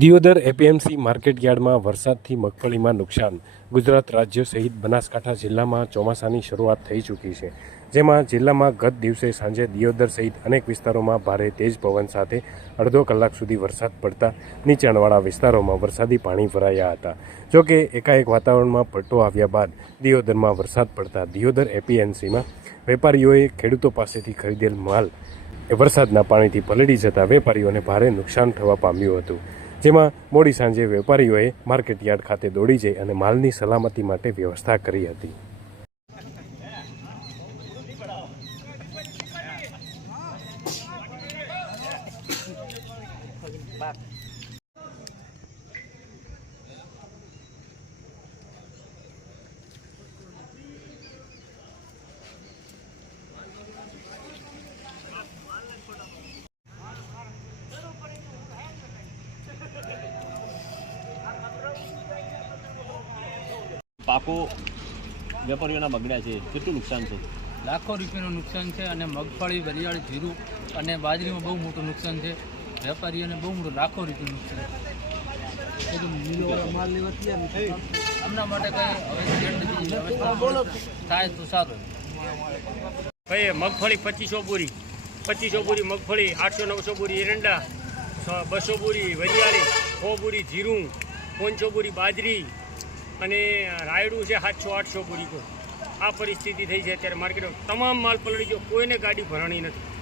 Deodar APMC market યાર્ડમાં વરસાદથી મગફળીમાં નુકસાન. ગુજરાત રાજ્ય સહિત બનાસકાંઠા જિલ્લામાં ચોમાસાની શરૂઆત થઈ ચૂકી છે. જેમાં જિલ્લામાં ગત દિવસે સાંજે દિયોદર સહિત અનેક વિસ્તારોમાં ભારે તેજ પવન સાથે અડધો કલાક સુધી વરસાદ પડતા નીચાણવાળા વિસ્તારોમાં વરસાદી પાણી ભરાયા હતા. જોકે એકાએક વાતાવરણમાં પલટો આવ્યા બાદ દિયોદરમાં વરસાદ પડતા દિયોદર એપીએમસીમાં વેપારીઓએ ખેડૂતો પાસેથી ખરીદેલ માલ એ વરસાદના પાણીથી પલળી જતા વેપારીઓને ભારે નુકસાન થવા પામ્યું હતું. જેમાં મોડી સાંજે વેપારીઓએ માર્કેટ યાર્ડ ખાતે દોડી જઈ અને માલની સલામતી માટે વ્યવસ્થા કરી હતી. પાકો વેપારીઓના બગડ્યા છે કેટલું નુકસાન છે? લાખો રૂપિયાનું નુકસાન છે અને મગફળી વરિયાળી જીરું અને બાજરીમાં બહુ મોટું નુકસાન છે. વેપારીઓને બહુ મોટું લાખો રૂપિયાનું નુકસાન છે. બધું મિલોવાળા માલ લેવાથી આવે ને આમના માટે કંઈ હવે થાય તો સારું ભાઈ મગફળી પચીસો બોરી પચીસો બોરી મગફળી આઠસો નવસો બોરી એરંડા બસો બોરી વરિયાળી સો બોરી જીરું પાંચસો બોરી બાજરી અને રાયડું છે સાતસો, આઠસો બોરીકો આ પરિસ્થિતિ થઈ છે અત્યારે માર્કેટમાં. તમામ માલ પલળી ગયો. કોઈને ગાડી ભરાણી નથી.